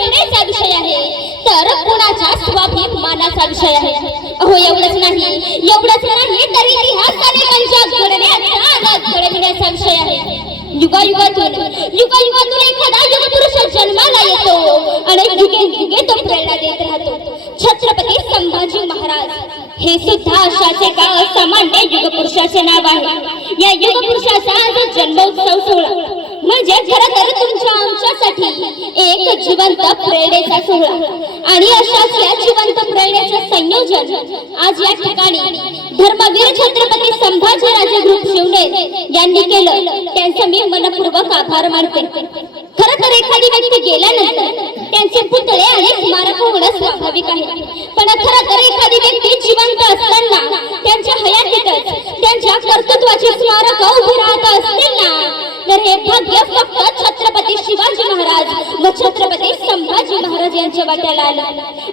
निर्णयाचा विषय आहे. तर कुणाच्या स्वाभिमानाचा विषय आहे? अहो एवढंच नाही. एवढंच नाही तरी इतिहास अनेकांच्या घडण्यात घडविण्याचा विषय आहे. युगायुगातून युगायुगातून एखादा युगपुरुष जन्माला येतो. आणि युगे युगे तो प्रेरणा देत राहतो. छत्रपती संभाजी महाराज हे सुद्धा अशाच का असामान्य युगपुरुषाचे नाव आहे? या युगपुरुषाचा आज जन्मोत्सव सोहळा. म्हणजे खर तर तुमच्या आमच्यासाठी एक जिवंत प्रेरणेचा सोहळा. आणि अशाच या जिवंत प्रेरणेचं संयोजन आज या ठिकाणी धर्मवीर छत्रपती संभाजीराजे ग्रुप शिवणे यांनी केलं. त्यांचं मी मनपूर्वक आभार मानते. खर तर एखादी व्यक्ती गेल्यानंतर त्यांचे पुतळे आणि स्मारक होणं स्वाभाविक आहे. पण खर तर एखादी व्यक्ती जिवंत असताना त्यांच्या हयातीतच त्यांच्या कर्तृत्वाचे स्मारक उभे राहत असतील ना? तर हे भाग्य फक्त छत्रपती शिवाजी महाराज व छत्रपती संभाजी महाराज यांच्या वाट्याला आलं.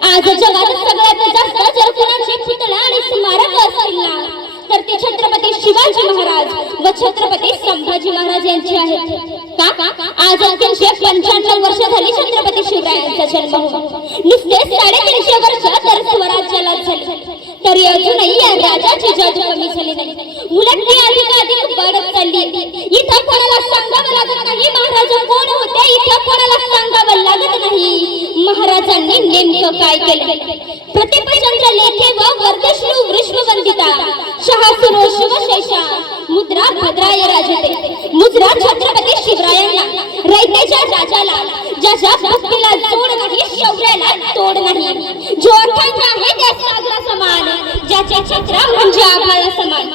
आज जगात सगळ्यात जास्त जर कुणाचे पुतळा आणि स्मारक असतील ना तर ते छत्रपती शिवाजी महाराज व छत्रपती संभाजी महाराज यांचे आहेत. का? आज तीनशे पंच्याण्णव वर्ष झाली छत्रपती शिवरायांचा जन्म होऊन. नुसते साडेतीनशे वर्ष तर स्वराज्याला झाली. तरी अजूनही या राजाची जादू कमी झाली नाही. उलट ती आधी चालली. इथं कोणाला सांगावं लागत नाही महाराज कोण होते? इथं कोणाला सांगावं लागत नाही. महाराजांनी नेमकं काय केलं? प्रतिपचंद्र लेखे व वर्गश्रू वृष्णवंदिता शहासुरो शिवशेषा मुद्रा भद्राय राजते. मुद्रा छत्रपती शिवरायांना रयतेच्या राजाला ज्याच्या भक्तीला जोड नाही शौर्याला तोड नाही. जो अखंड आहे त्या सागरा समान ज्याच्या छत्रा म्हणजे आभाळा समान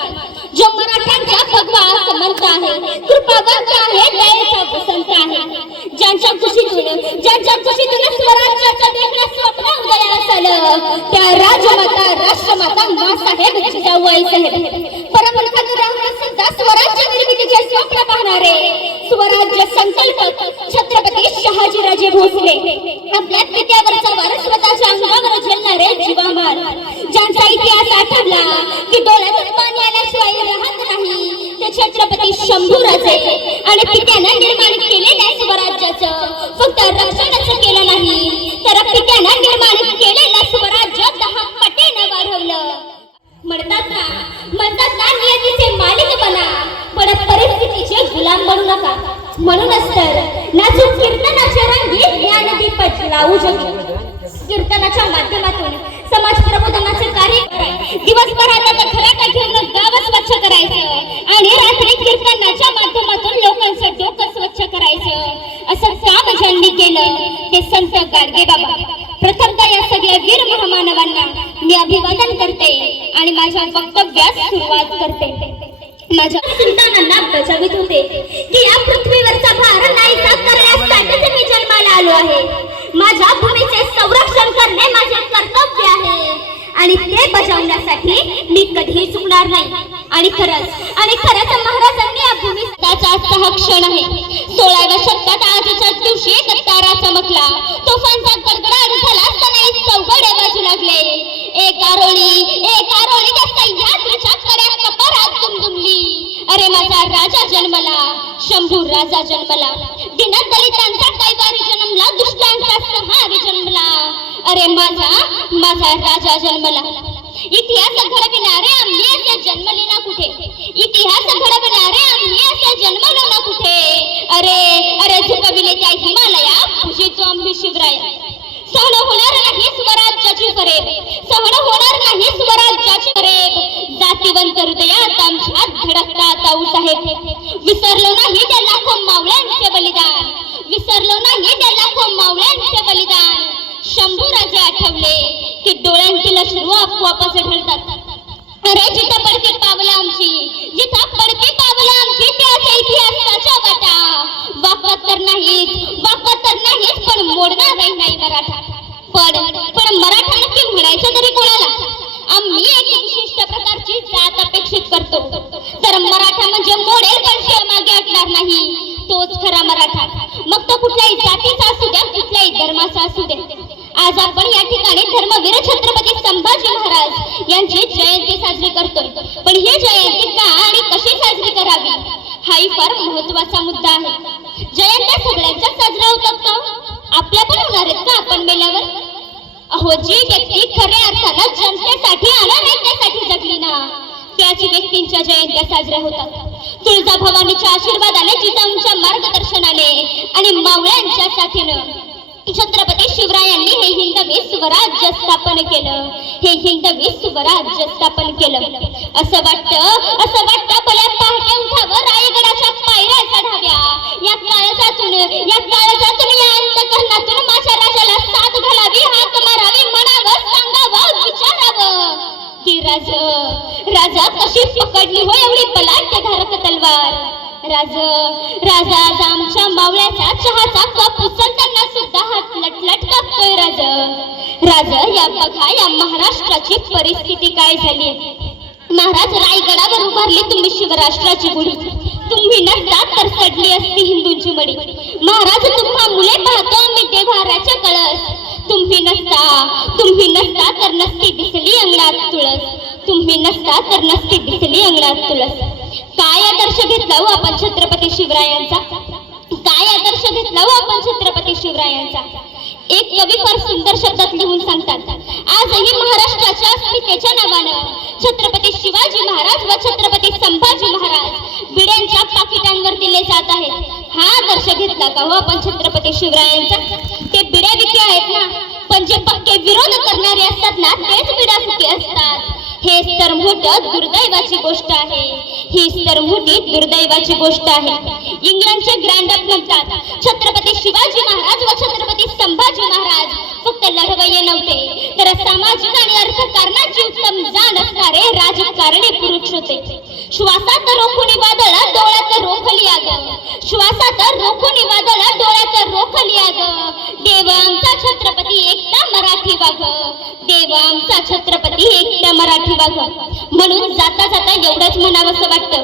जो मराठ्यांचा भगवा समंत आहे कृपावंत आहे दयेचा वसंत आहे. ज्यांच्या कुशीतून ज्यांच्या कुशीतून स्वराज्याचं देखणं स्वप्न उदयास आलं त्या राजमाता राष्ट्रमाता मासाहेब जिजाऊबाई साहेब परमनखात राहून सुद्धा स्वराज्य निर्मितीचे स्वप्न पाहणारे स्वराज्य संकल्प छत्रपती शहाजीराजे भोसले. आपल्या पित्यावरचा छत्रपती शंभूराजे आणि पित्यानं निर्माण केलेल्या स्वराज्याचं. फक्त रक्षणच केलं नाही तर पित्यानं निर्माण केलेलं स्वराज्य दहा पटीनं वाढवलं. म्हणतात ना म्हणतात ना नियतीचे मालिक बना पण परिस्थितीचे गुलाम बनू नका. म्हणूनच तर नाचून कीर्तनाच्या रंगी ज्ञानदीप लावू शकतो कीर्तनाच्या माध्यमातून समाज प्रबोधनाचा कार्य करायचे दिवसभरात खराटा घेऊन गाव स्वच्छ करायचं. आणि रात्री कीर्तनाच्या माध्यमातून लोकांचं डोकं स्वच्छ करायचं. असं काम ज्यांनी केलं ते संत गाडगे बाबा. प्रथमतः या सगळ्या वीर महामानवांना मी अभिवादन करते आणि माझ्या वक्तव्यास सुरुवात करते. माझ्या सुलतानांना बजावित होते की या पृथ्वीवरचा भार नाहीसा करण्यासाठीच मी जन्माला आलो आहे. माझ्या भूमीचे संरक्षण करणे माझे कर्तव्य आहे आणि ते बजावण्यासाठी मी कधीही चुकणार नाही. आणि खरंच आणि खरंच महाराजांनी या भूमी त्याचा आजचा हा क्षण आहे. सोळाव्या शतकात आजच्या दिवशी एक तारा चमकला. तोफांचा गडगडाट झाला सनई चौघडे वाजू लागले. एक आरोळी एक आरोळी त्या सह्याद्रीच्या कड्या कपारात दुमदुमली. अरे माझा राजा जन्मला शंभू राजा जन्मला. दिनात दलितांचा कैवारी जन्मला दुष्टांचा सहारी जन्मला. अरे माझा माझा राजा जन्मला. इतिहास घडविणारे आम्ही असे जन्मले ना कुठे? इतिहास घडविणारे आम्ही असे जन्मलो ना कुठे? अरे अरे झुकविले त्या हिमालया पूजितो आम्ही शिवराय. सहन होणार नाही स्वराज्याची फरेब. सहन होणार नाही स्वराज्याची फरेब. जातीवंत हृदयात आमच्या धडकतात आऊसाहेब विसरलो नाही त्या लाखो मावळ्यांचे बलिदान. विसरलो नाही त्या लाखो मावळ्यांचे बलिदान. शंभूराजे आठवले की डोळ्यांची अश्रू आपोआपच ढळतात. अरे जिथं पडकी पावलं आमची जिथं पडकी पावलं आमची त्याच इतिहासाच्या वाटा. वाकत तर नाहीच वाकत तर नाहीच पण मोडणार नाही मराठा. पण पण मराठा नक्की म्हणायचं तरी कोणाला? आम्ही एक विशिष्ट प्रकारची जात अपेक्षित करतो. तर मराठा म्हणजे मोडेल पण शिवाय मागे हटणार नाही. तोच खरा मराठा. मग तो कुठल्याही जातीचा असू द्या कुठल्याही धर्माचा असू द्या. आज आपण या ठिकाणी धर्मवीर छत्रपती संभाजी महाराज यांची जयंती साजरी करतोय. पण ही जयंती का आणि कशी साजरी करावी? हाही फार महत्त्वाचा मुद्दा आहे. जयंत्या सगळ्यांच्या साजरा होतात का? आपल्या पण होणार आहेत का आपण मेल्यावर? अहो जी व्यक्ती खऱ्या अर्थानं जनतेसाठी अनारोग्यासाठी जगली ना. त्याची व्यक्तींच्या जयंत्या साजऱ्या होतात. तुळजा भवानीच्या आशीर्वादाने जिजाऊंच्या मार्गदर्शनाने आणि मावळ्यांच्या साथीनं. छत्रपती शिवरायांनी हे हिंदवी स्वराज्य स्थापन केलं. हे हिंदवी स्वराज्य स्थापन केलं. असं वाटतं असं वाटतं भल्या पहाटे उठावं रायगडाच्या पायऱ्या चढाव्या या काळजातून या काळजातून या अंतकरणातून माझ्या राजाला साथ घालावी हात मारावी म्हणावं सांगावं विचारावं. की राज राजा कशी पकडली हो एवढी बलाढ्य धारक तलवार? राज राजा आज आमच्या मावळ्याचा चहाचा कप उचलताना सुद्धा हात लटलट कापतोय राज. राज या बघा या महाराष्ट्राची परिस्थिती काय झाली? महाराज रायगडावर उभारली तुम्ही शिवराष्ट्राची गुढी. तुम्ही नसता तर सडली असती हिंदूंची मडी. महाराज तुम्हा मुले पाहतो आम्ही देवाराच्या कळस. तुम्ही नसता तुम्ही नसता तर नसती दिसली अंगणात तुळस. तुम्ही नसता तर नसती दिसली अंगणात तुलस. काय आदर्श घेतला हो आपण छत्रपती शिवरायांचा? काय आदर्श घेतला हो आपण छत्रपती शिवरायांचा? एक कवी फार सुंदर शब्दात लिहून सांगतात आजही महाराष्ट्राच्या अस्मितेच्या नावानं छत्रपती शिवाजी महाराज व छत्रपती संभाजी महाराज बिड्यांच्या पाकिटांवर दिले जात आहेत. हा आदर्श घेतला का हो आपण छत्रपती शिवरायांचा? ते बिड्या विके आहेत ना. पण जे पक्के विरोध करणारे असतात ना तेच बिड्या फुके असतात. हे तर मोठं दुर्दैवाची गोष्ट आहे. ही तर मोठी दुर्दैवाची गोष्ट आहे. इंग्लंडचे ग्रँड अप म्हणतात छत्रपती शिवाजी महाराज व छत्रपती संभाजी महाराज फक्त लढवय्ये नव्हते. तर सामाजिक आणि अर्थकारणाची उत्तम जाण असणारे राजकारणी पुरुष होते. श्वासात रोखुनी वादळ डोळ्यात रोखली आग. श्वासात रोखुनी वादळ डोळ्यात रोखली आग. देव आमचा छत्रपती एक हो. देव आमचा छत्रपती एकट्या मराठी वाघ म्हणून जाता जाता एवढंच म्हणावंसं वाटतं.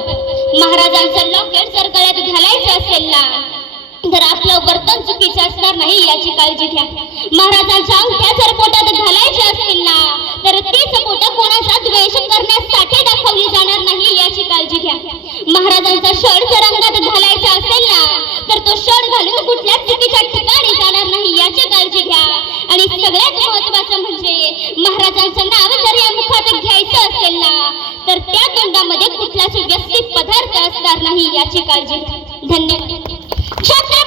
महाराजांचं लॉकेट जर गळ्यात घालायचं असेल ना तर आपलं वर्तन चुकीचं असणार नाही याची काळजी घ्या. महाराजांच्या अंगठ्या जर पोटात घालायच्या असतील ना तर तीच पोट कोणाचा द्वेष करण्यासाठी दाखवली जाणार नाही याची काळजी घ्या. महाराजांचा शर्ट जर अंगात घालायचा असेल ना तर तो शर्ट घालून कुठल्याच चुकीच्या स्वतःची काळजी घ्या. आणि सगळ्यात महत्वाचं म्हणजे महाराजांचं नाव जर या मुखात घ्यायचं असेल ना तर त्या तोंडामध्ये कुठलाच व्यवस्थित पदार्थ असणार नाही याची काळजी घ्या. धन्यवाद.